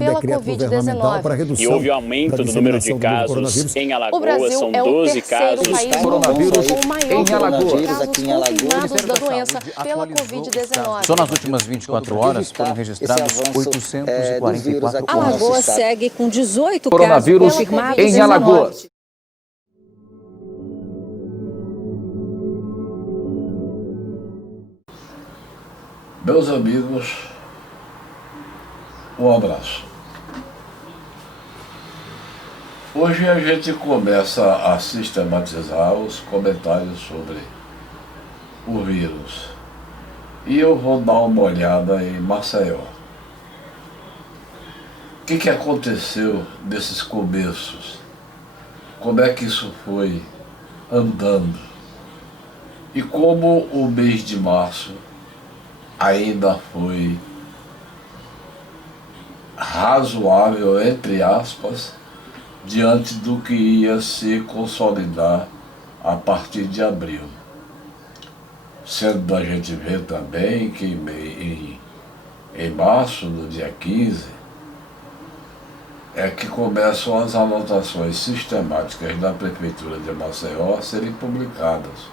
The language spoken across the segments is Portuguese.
pela Covid-19. E houve um aumento do número de casos em Alagoas. O Brasil São é o 12 terceiro casos. país no mundo com o maior número de casos confirmados da doença pela Covid-19. Só nas últimas 24 horas foram registrados 844 Alagoas segue com 18 coronavírus casos confirmados em Alagoas. Meus amigos, um abraço. Hoje a gente começa a sistematizar os comentários sobre o vírus. E eu vou dar uma olhada em Maceió. O que aconteceu nesses começos? Como é que isso foi andando? E como o mês de março ainda foi razoável, entre aspas, diante do que ia se consolidar a partir de abril. Sendo a gente ver também que em março, no dia 15, é que começam as anotações sistemáticas da Prefeitura de Maceió a serem publicadas.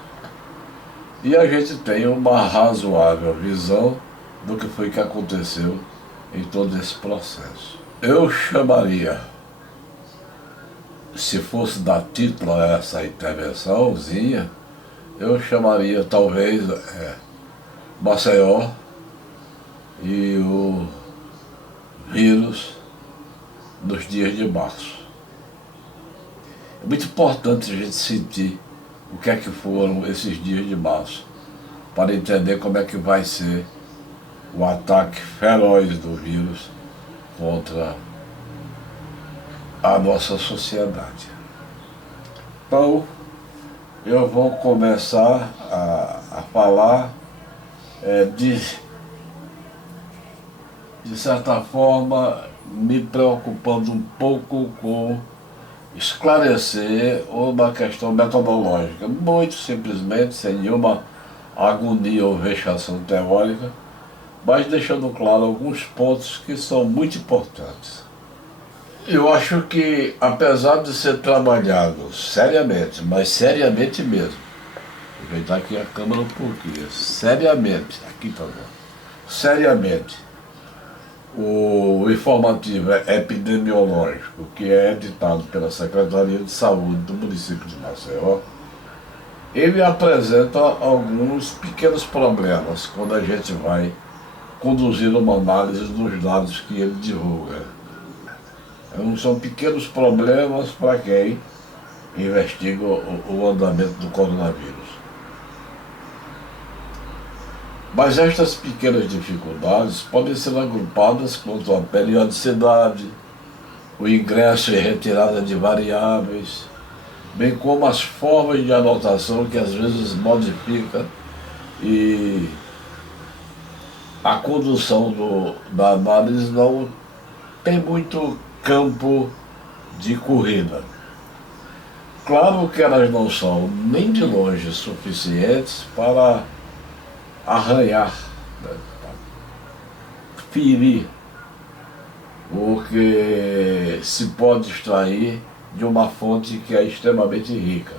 E a gente tem uma razoável visão do que foi que aconteceu em todo esse processo. Eu chamaria, se fosse dar título a essa intervençãozinha, eu chamaria talvez Maceió e o vírus dos dias de março. É muito importante a gente sentir o que é que foram esses dias de março, para entender como é que vai ser o ataque feroz do vírus contra a nossa sociedade. Então, eu vou começar a falar de certa forma, me preocupando um pouco com esclarecer uma questão metodológica, muito simplesmente, sem nenhuma agonia ou vexação teórica, mas deixando claro alguns pontos que são muito importantes. Eu acho que, apesar de ser trabalhado seriamente, mas seriamente mesmo, vou aproveitar aqui a câmera um pouquinho, seriamente, aqui tá bom, seriamente, o informativo epidemiológico, que é editado pela Secretaria de Saúde do município de Maceió, ele apresenta alguns pequenos problemas quando a gente vai conduzir uma análise dos dados que ele divulga. São pequenos problemas para quem investiga o andamento do coronavírus. Mas estas pequenas dificuldades podem ser agrupadas quanto à periodicidade, o ingresso e retirada de variáveis, bem como as formas de anotação que às vezes modifica e a condução da análise não tem muito campo de corrida. Claro que elas não são nem de longe suficientes para arranhar, né, ferir o que se pode extrair de uma fonte que é extremamente rica.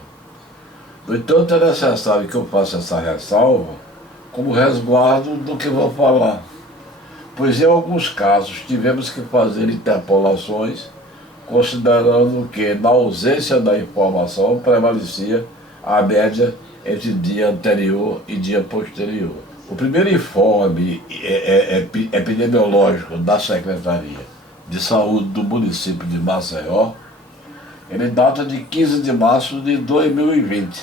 No entanto, é necessário que eu faça essa ressalva como resguardo do que vou falar, pois em alguns casos tivemos que fazer interpolações considerando que na ausência da informação prevalecia a média entre dia anterior e dia posterior. O primeiro informe epidemiológico da Secretaria de Saúde do município de Maceió, ele data de 15 de março de 2020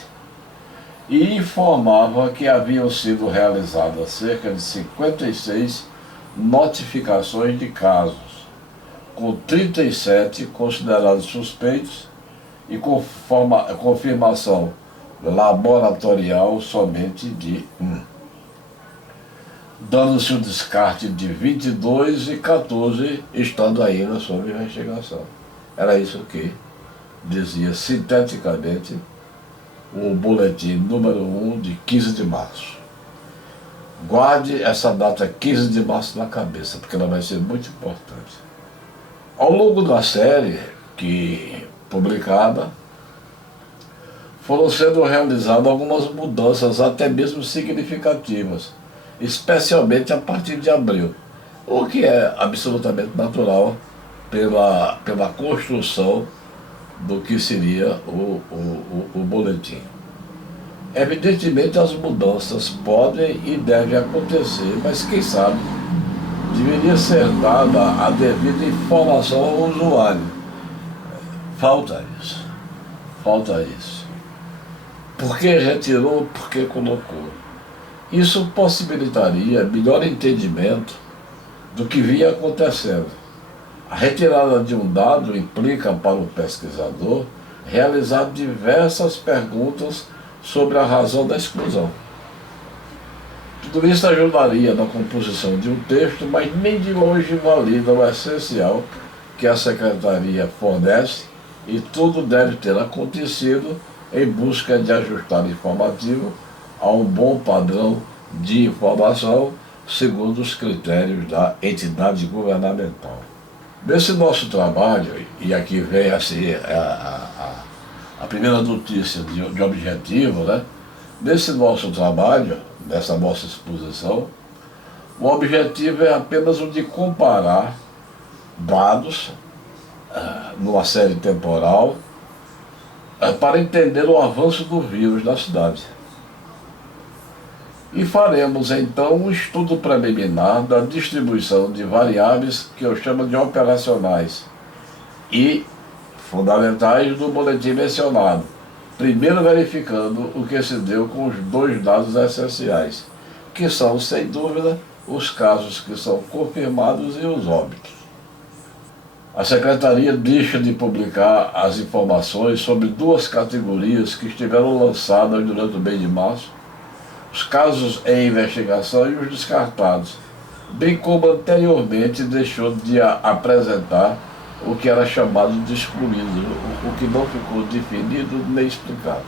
e informava que haviam sido realizadas cerca de 56 notificações de casos, com 37 considerados suspeitos e confirmação laboratorial somente de 1, dando-se o descarte de 22 e 14 estando ainda sob investigação. Era isso que dizia sinteticamente o boletim número 1 de 15 de março. Guarde essa data 15 de março na cabeça, porque ela vai ser muito importante. Ao longo da série publicada, foram sendo realizadas algumas mudanças, até mesmo significativas, especialmente a partir de abril, o que é absolutamente natural pela construção do que seria o boletim. Evidentemente as mudanças podem e devem acontecer, mas quem sabe deveria ser dada a devida informação ao usuário. Falta isso. Por que retirou, por que colocou? Isso possibilitaria melhor entendimento do que vinha acontecendo. A retirada de um dado implica para o pesquisador realizar diversas perguntas sobre a razão da exclusão. Tudo isso ajudaria na composição de um texto, mas nem de longe valida o essencial que a Secretaria fornece, e tudo deve ter acontecido em busca de ajustar informativo a um bom padrão de informação segundo os critérios da entidade governamental. Nesse nosso trabalho, e aqui vem assim, a primeira notícia de objetivo, né? Nesse nosso trabalho, nessa nossa exposição, o objetivo é apenas o de comparar dados numa série temporal para entender o avanço do vírus na cidade. E faremos então um estudo preliminar da distribuição de variáveis que eu chamo de operacionais e fundamentais do boletim mencionado, primeiro verificando o que se deu com os dois dados essenciais, que são, sem dúvida, os casos que são confirmados e os óbitos. A Secretaria deixa de publicar as informações sobre duas categorias que estiveram lançadas durante o mês de março: os casos em investigação e os descartados, bem como anteriormente deixou de apresentar o que era chamado de excluído, o que não ficou definido nem explicado.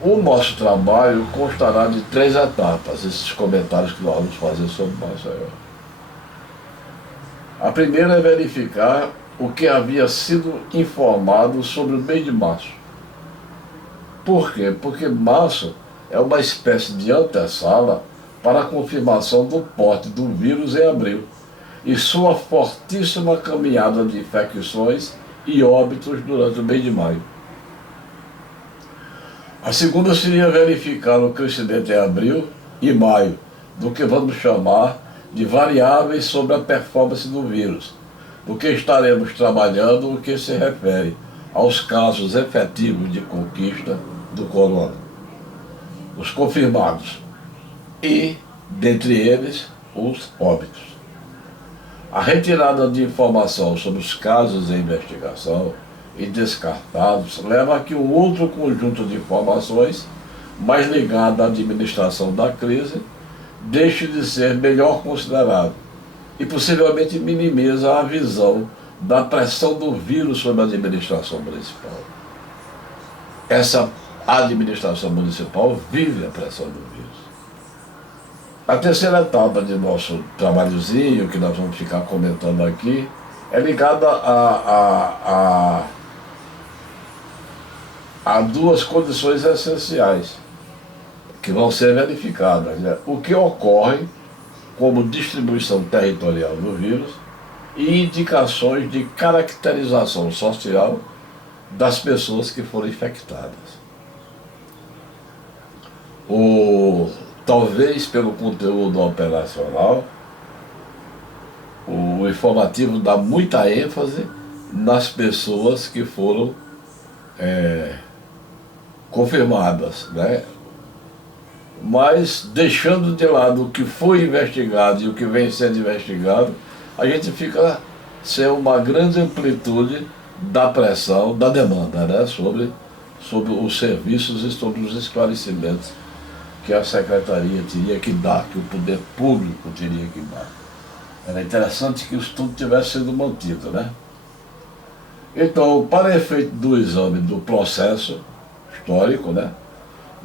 O nosso trabalho constará de 3 etapas, esses comentários que nós vamos fazer sobre Maceió. A primeira é verificar o que havia sido informado sobre o mês de março. Por quê? Porque março é uma espécie de antessala para a confirmação do porte do vírus em abril e sua fortíssima caminhada de infecções e óbitos durante o mês de maio. A segunda seria verificar o crescimento em abril e maio do que vamos chamar de variáveis sobre a performance do vírus, do que estaremos trabalhando no que se refere aos casos efetivos de conquista do corona, os confirmados e, dentre eles, os óbitos. A retirada de informação sobre os casos em investigação e descartados leva a que um outro conjunto de informações, mais ligado à administração da crise, deixe de ser melhor considerado e possivelmente minimiza a visão da pressão do vírus sobre a administração municipal. Essa administração municipal vive a pressão do vírus. A terceira etapa de nosso trabalhozinho, que nós vamos ficar comentando aqui, é ligada a duas condições essenciais que vão ser verificadas, né? O que ocorre como distribuição territorial do vírus e indicações de caracterização social das pessoas que foram infectadas. Talvez pelo conteúdo operacional, o informativo dá muita ênfase nas pessoas que foram confirmadas, né? Mas deixando de lado o que foi investigado e o que vem sendo investigado, a gente fica sem uma grande amplitude da pressão, da demanda, né? sobre os serviços e sobre os esclarecimentos que a Secretaria teria que dar, que o poder público teria que dar. Era interessante que o estudo tivesse sido mantido, né? Então, para efeito do exame do processo histórico, né,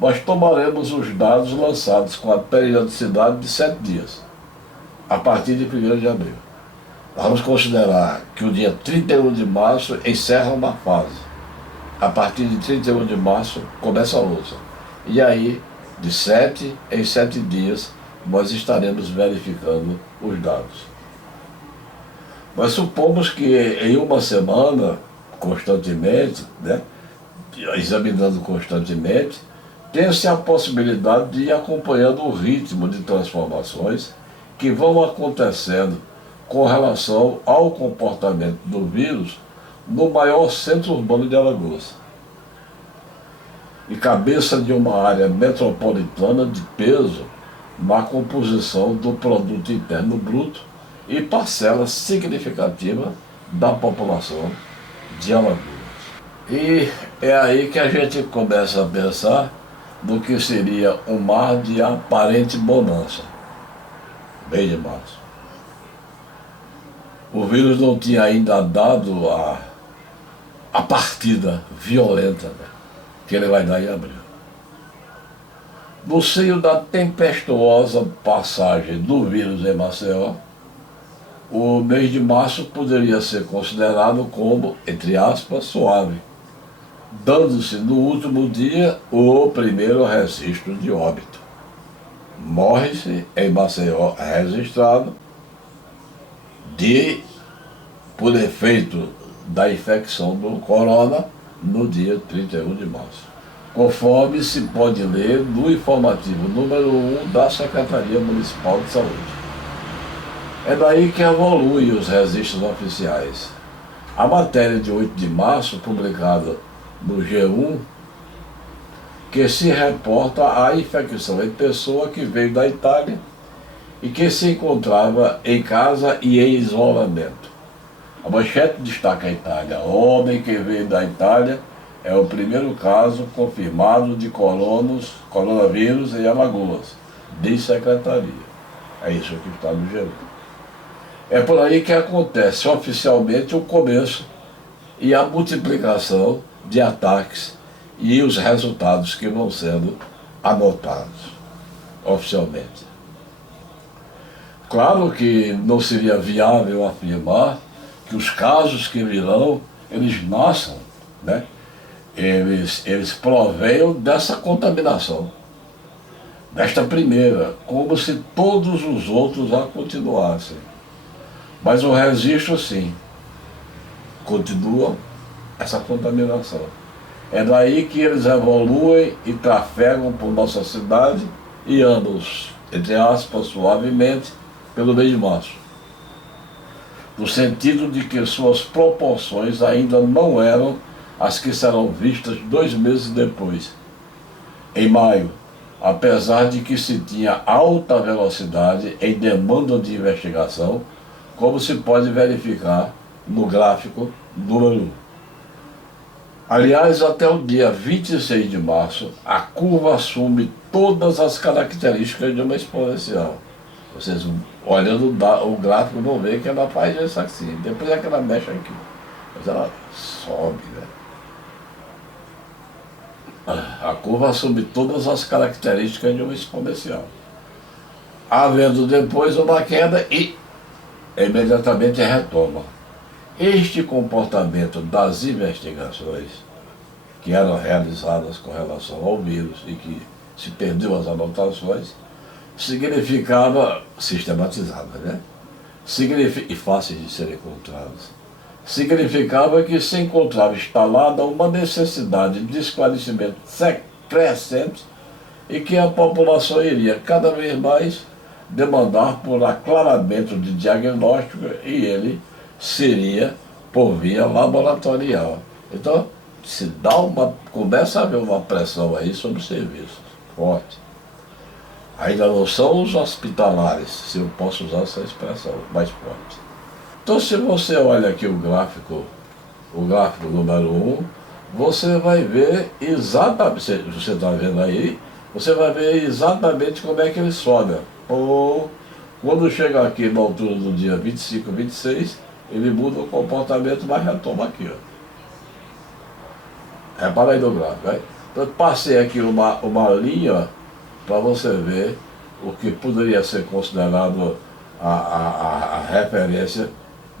nós tomaremos os dados lançados com a periodicidade de 7 dias, a partir de 1º de abril. Vamos considerar que o dia 31 de março encerra uma fase. A partir de 31 de março começa a outra. E aí, de 7 em 7 dias, nós estaremos verificando os dados. Mas supomos que em uma semana, constantemente, né, examinando constantemente, tem-se a possibilidade de ir acompanhando o ritmo de transformações que vão acontecendo com relação ao comportamento do vírus no maior centro urbano de Alagoas. E cabeça de uma área metropolitana de peso na composição do produto interno bruto e parcela significativa da população de Alagoas. E é aí que a gente começa a pensar no que seria um mar de aparente bonança, mês de março. O vírus não tinha ainda dado a partida violenta, né, que ele vai dar em abril. No seio da tempestuosa passagem do vírus em Maceió, o mês de março poderia ser considerado como, entre aspas, suave, dando-se no último dia o primeiro registro de óbito. Morre-se em Maceió registrado por efeito da infecção do corona no dia 31 de março. Conforme se pode ler no informativo número 1 da Secretaria Municipal de Saúde. É daí que evoluem os registros oficiais. A matéria de 8 de março, publicada no G1, que se reporta a infecção em pessoa que veio da Itália e que se encontrava em casa e em isolamento. A manchete destaca a Itália. Homem que veio da Itália é o primeiro caso confirmado de coronavírus em Alagoas, diz secretaria. É isso que está no G1. É por aí que acontece oficialmente o começo e a multiplicação de ataques e os resultados que vão sendo anotados oficialmente. Claro que não seria viável afirmar que os casos que virão, eles nasçam, né? Eles proveiam dessa contaminação, desta primeira, como se todos os outros a continuassem. Mas o registro, sim, continua essa contaminação. É daí que eles evoluem e trafegam por nossa cidade e andam, entre aspas, suavemente, pelo mês de março. No sentido de que suas proporções ainda não eram as que serão vistas 2 meses depois, em maio, apesar de que se tinha alta velocidade em demanda de investigação, como se pode verificar no gráfico número 1. Aliás, até o dia 26 de março, a curva assume todas as características de uma exponencial. Vocês, olhando o gráfico, vão ver que ela faz isso assim, depois é que ela mexe aqui. Mas ela sobe, né? A curva assume todas as características de uma exponencial. Havendo depois uma queda e imediatamente retoma. Este comportamento das investigações que eram realizadas com relação ao vírus e que se perdeu as anotações, significava, sistematizada, né? E fáceis de serem encontradas. Significava que se encontrava instalada uma necessidade de esclarecimento crescente e que a população iria cada vez mais demandar por aclaramento de diagnóstico e ele seria por via laboratorial. Então, começa a haver uma pressão aí sobre os serviços, forte. Ainda não são os hospitalares, se eu posso usar essa expressão, mais forte. Então, se você olha aqui o gráfico número 1, você vai ver exatamente, você está vendo aí, você vai ver exatamente como é que ele sobe. Ou, quando chega aqui na altura do dia 25, 26, ele muda o comportamento, mas retoma aqui, ó. Repara aí no gráfico, né? Então, passei aqui uma linha para você ver o que poderia ser considerado a referência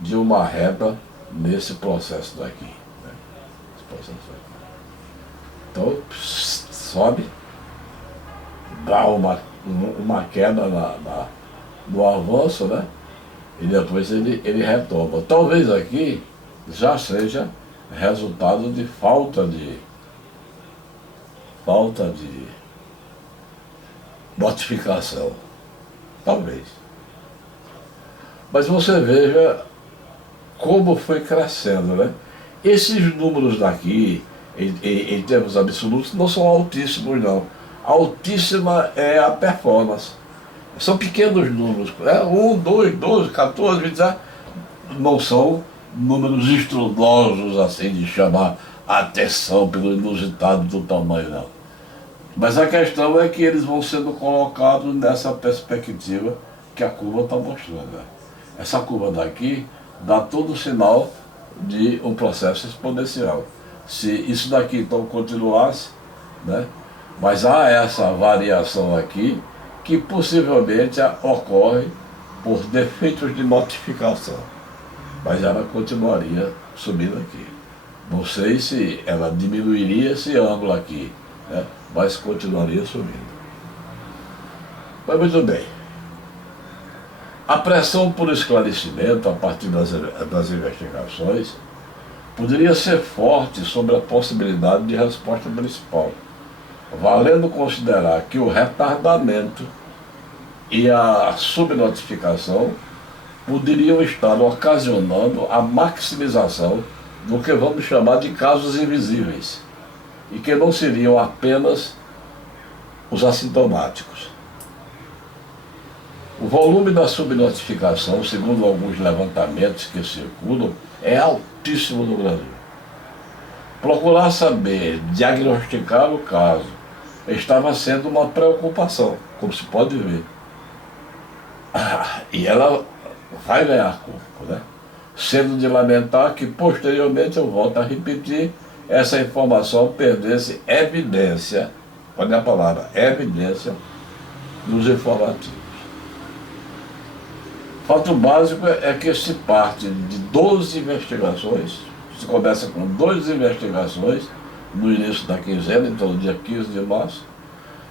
de uma reta nesse processo daqui. Né? Esse processo daqui. Então, sobe, dá uma queda no avanço, né? E depois ele retoma. Talvez aqui já seja resultado de falta de notificação. Talvez. Mas você veja como foi crescendo, né? Esses números daqui, em termos absolutos, não são altíssimos, não. Altíssima é a performance. São pequenos números. 1, 2, 12, 14, 20, não são números estrondosos, assim, de chamar a atenção pelo inusitado do tamanho, não. Mas a questão é que eles vão sendo colocados nessa perspectiva que a curva está mostrando. Né? Essa curva daqui dá todo o sinal de um processo exponencial. Se isso daqui então continuasse, né? Mas há essa variação aqui que possivelmente ocorre por defeitos de notificação. Mas ela continuaria subindo aqui. Não sei se ela diminuiria esse ângulo aqui, né? Mas continuaria subindo. Mas muito bem. A pressão por esclarecimento a partir das investigações poderia ser forte sobre a possibilidade de resposta municipal, valendo considerar que o retardamento e a subnotificação poderiam estar ocasionando a maximização do que vamos chamar de casos invisíveis, e que não seriam apenas os assintomáticos. O volume da subnotificação, segundo alguns levantamentos que circulam, é altíssimo no Brasil. Procurar saber, diagnosticar o caso, estava sendo uma preocupação, como se pode ver. E ela vai ganhar corpo, né? Sendo de lamentar que, posteriormente, eu volto a repetir, essa informação perdesse evidência, olha a palavra, evidência, nos informativos. Fato básico é que se parte de 12 investigações, se começa com 12 investigações no início da quinzena, então no dia 15 de março,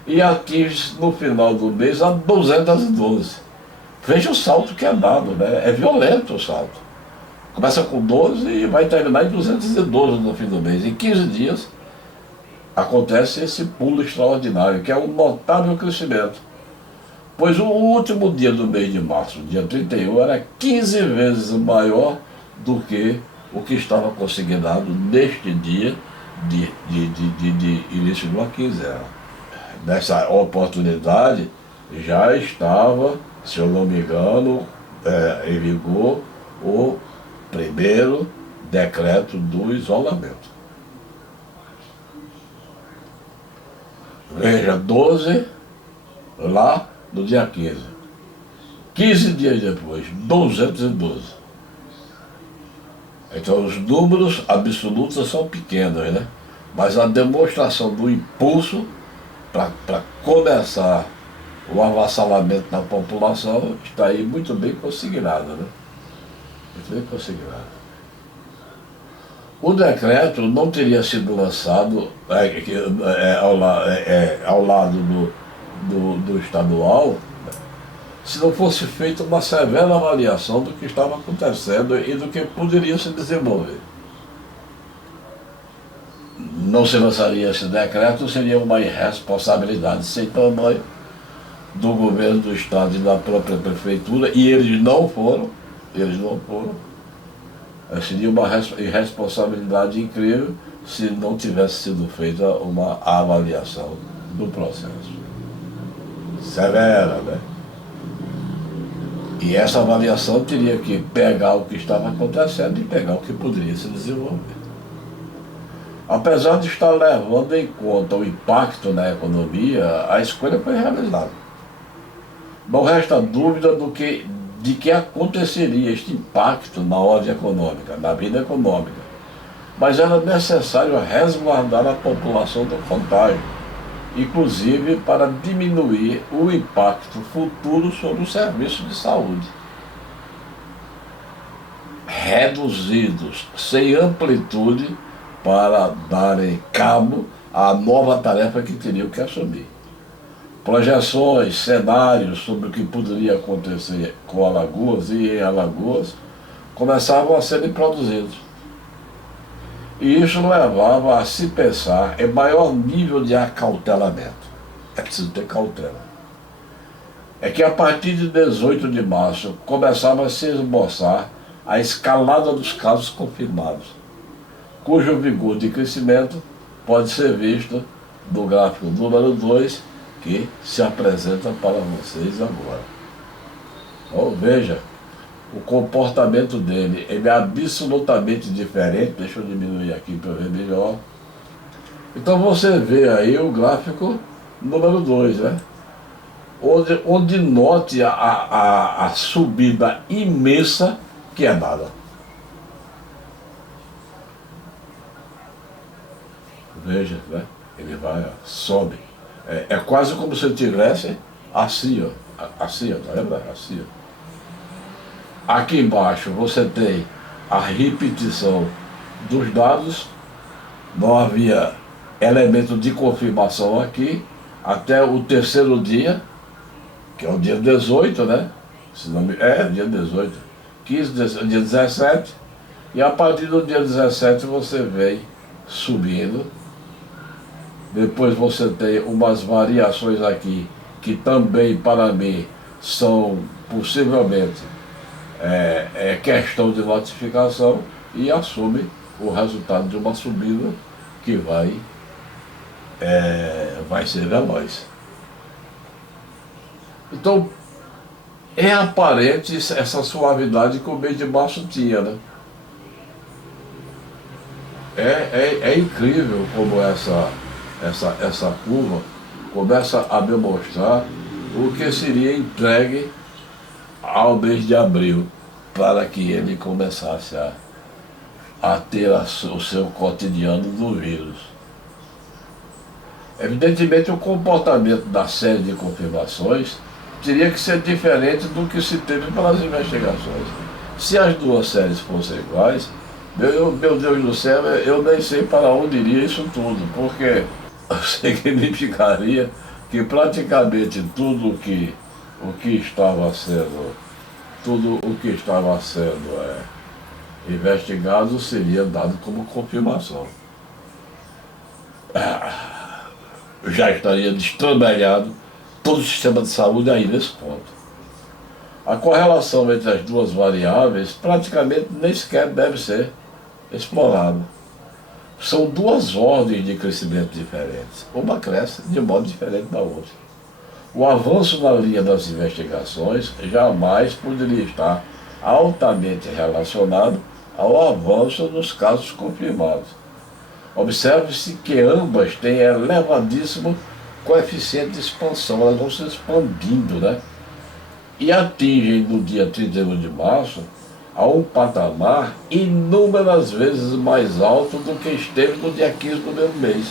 e atinge no final do mês a 212. Veja o salto que é dado, né? É violento o salto. Começa com 12 e vai terminar em 212 no fim do mês. Em 15 dias acontece esse pulo extraordinário, que é um notável crescimento. Pois o último dia do mês de março, dia 31, era 15 vezes maior do que o que estava consignado neste dia de início de uma quinzena. Nessa oportunidade já estava, se eu não me engano, em vigor o primeiro decreto do isolamento. Veja, 12 lá no dia 15. 15 dias depois, 212. Então os números absolutos são pequenos, né? Mas a demonstração do impulso para começar o avassalamento da população está aí muito bem consignada, né? Muito bem consignada. O decreto não teria sido lançado ao lado do estadual se não fosse feita uma severa avaliação do que estava acontecendo e do que poderia se desenvolver. Não se lançaria esse decreto, seria uma irresponsabilidade sem tamanho do governo do estado e da própria prefeitura, e eles não foram. Seria uma irresponsabilidade incrível se não tivesse sido feita uma avaliação do processo. Severa, né? E essa avaliação teria que pegar o que estava acontecendo e pegar o que poderia se desenvolver. Apesar de estar levando em conta o impacto na economia, a escolha foi realizada. Não resta dúvida de que aconteceria este impacto na ordem econômica, na vida econômica. Mas era necessário resguardar a população do contágio, inclusive para diminuir o impacto futuro sobre o serviço de saúde. reduzidos, sem amplitude, para darem cabo à nova tarefa que teriam que assumir. Projeções, cenários sobre o que poderia acontecer com Alagoas e em Alagoas começavam a serem produzidos. E isso levava a se pensar em maior nível de acautelamento. É preciso ter cautela. É que a partir de 18 de março começava a se esboçar a escalada dos casos confirmados, cujo vigor de crescimento pode ser visto no gráfico número 2, que se apresenta para vocês agora. Então, veja, o comportamento dele é absolutamente diferente. Deixa eu diminuir aqui para ver melhor. Então você vê aí o gráfico número 2, né? Onde note a subida imensa que é nada. Veja, né? Ele vai, sobe. É quase como se ele tivesse assim, ó. Assim, ó, tá vendo? Assim, ó. Aqui embaixo você tem a repetição dos dados. Não havia elemento de confirmação aqui até o terceiro dia, que é o dia 18, né? Se não me... dia 18. 15, dia 17. E a partir do dia 17 você vem subindo. Depois você tem umas variações aqui, que também para mim são possivelmente questão de notificação, e assume o resultado de uma subida que vai ser veloz. Então, é aparente essa suavidade que o mês de março tinha, né? É incrível como essa curva começa a demonstrar o que seria entregue ao mês de abril, para que ele começasse a ter o seu cotidiano do vírus. Evidentemente, o comportamento da série de confirmações teria que ser diferente do que se teve pelas investigações. Se as duas séries fossem iguais, meu Deus do céu, eu nem sei para onde iria isso tudo, porque significaria que praticamente tudo o que estava sendo investigado seria dado como confirmação. Já estaria destrambelhado todo o sistema de saúde aí nesse ponto. A correlação entre as duas variáveis praticamente nem sequer deve ser explorada. São duas ordens de crescimento diferentes. Uma cresce de modo diferente da outra. O avanço na linha das investigações jamais poderia estar altamente relacionado ao avanço nos casos confirmados. Observe-se que ambas têm elevadíssimo coeficiente de expansão, elas vão se expandindo, né? E atingem no dia 31 de março a um patamar inúmeras vezes mais alto do que esteve no dia 15 do mesmo mês.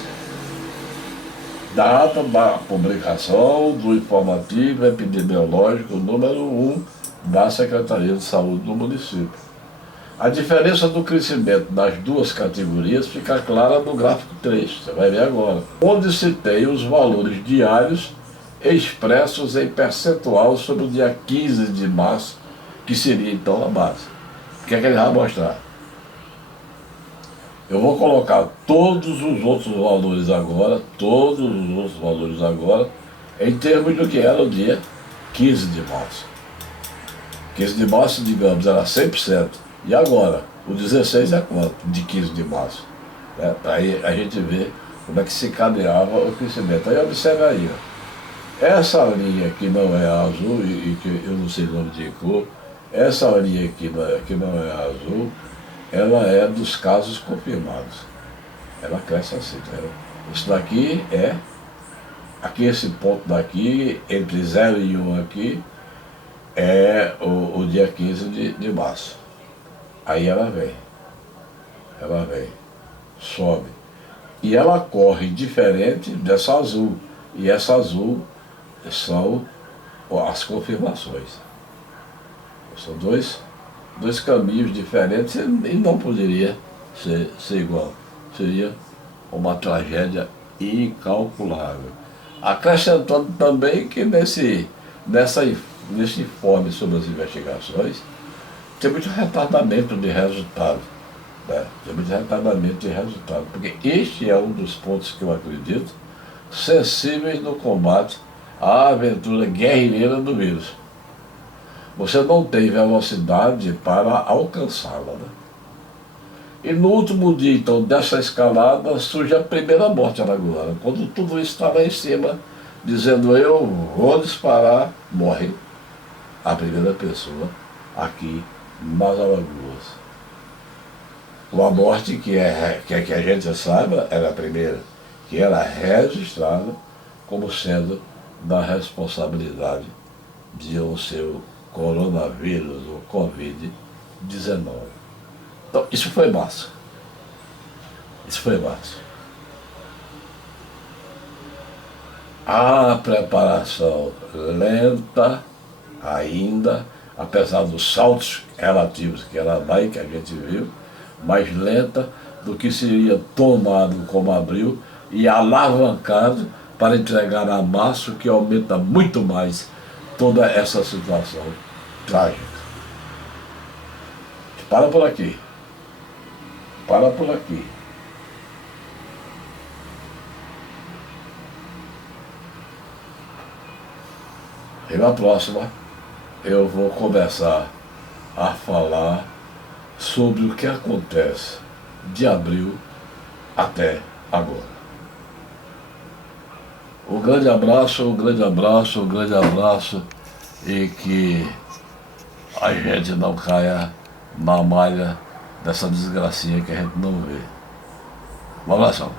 Data da publicação do informativo epidemiológico número 1 da Secretaria de Saúde do município. A diferença do crescimento das duas categorias fica clara no gráfico 3, você vai ver agora, onde se tem os valores diários expressos em percentual sobre o dia 15 de março, que seria então a base. O que é que ele vai mostrar? Eu vou colocar todos os outros valores agora, em termos do que era o dia 15 de março. 15 de março, digamos, era 100%. E agora, o 16 é quanto? De 15 de março. Aí a gente vê como é que se cadeava o crescimento. Aí observa aí, ó. Essa linha que não é azul, e que eu não sei o nome de cor, essa linha que não é azul, ela é dos casos confirmados. Ela cresce assim, tá vendo? Isso daqui aqui esse ponto daqui, entre 0 e 1 aqui, é o dia 15 de março. Aí ela vem, sobe. E ela corre diferente dessa azul. E essa azul são as confirmações. São dois dois caminhos diferentes e não poderia ser igual. Seria uma tragédia incalculável. Acrescentando também que nesse informe sobre as investigações tem muito retardamento de resultado. Né? Tem muito retardamento de resultado, porque este é um dos pontos que eu acredito sensíveis no combate à aventura guerrilheira do vírus. Você não tem velocidade para alcançá-la. Né? E no último dia, então, dessa escalada, surge a primeira morte alagoana. Quando tudo isso está lá em cima, dizendo eu vou disparar, morre a primeira pessoa aqui nas Alagoas. Uma morte que a gente saiba era a primeira, que era registrada como sendo da responsabilidade de o seu coronavírus, o Covid-19. Então, isso foi massa. Isso foi massa. A preparação lenta ainda, apesar dos saltos relativos que era lá que a gente viu, mais lenta do que seria tomado como abril e alavancado para entregar a massa, que aumenta muito mais toda essa situação trágica. Para por aqui. Para por aqui. E na próxima eu vou começar a falar sobre o que acontece de abril até agora. Um grande abraço, um grande abraço, um grande abraço, e que a gente não caia na malha dessa desgracinha que a gente não vê. Um abração.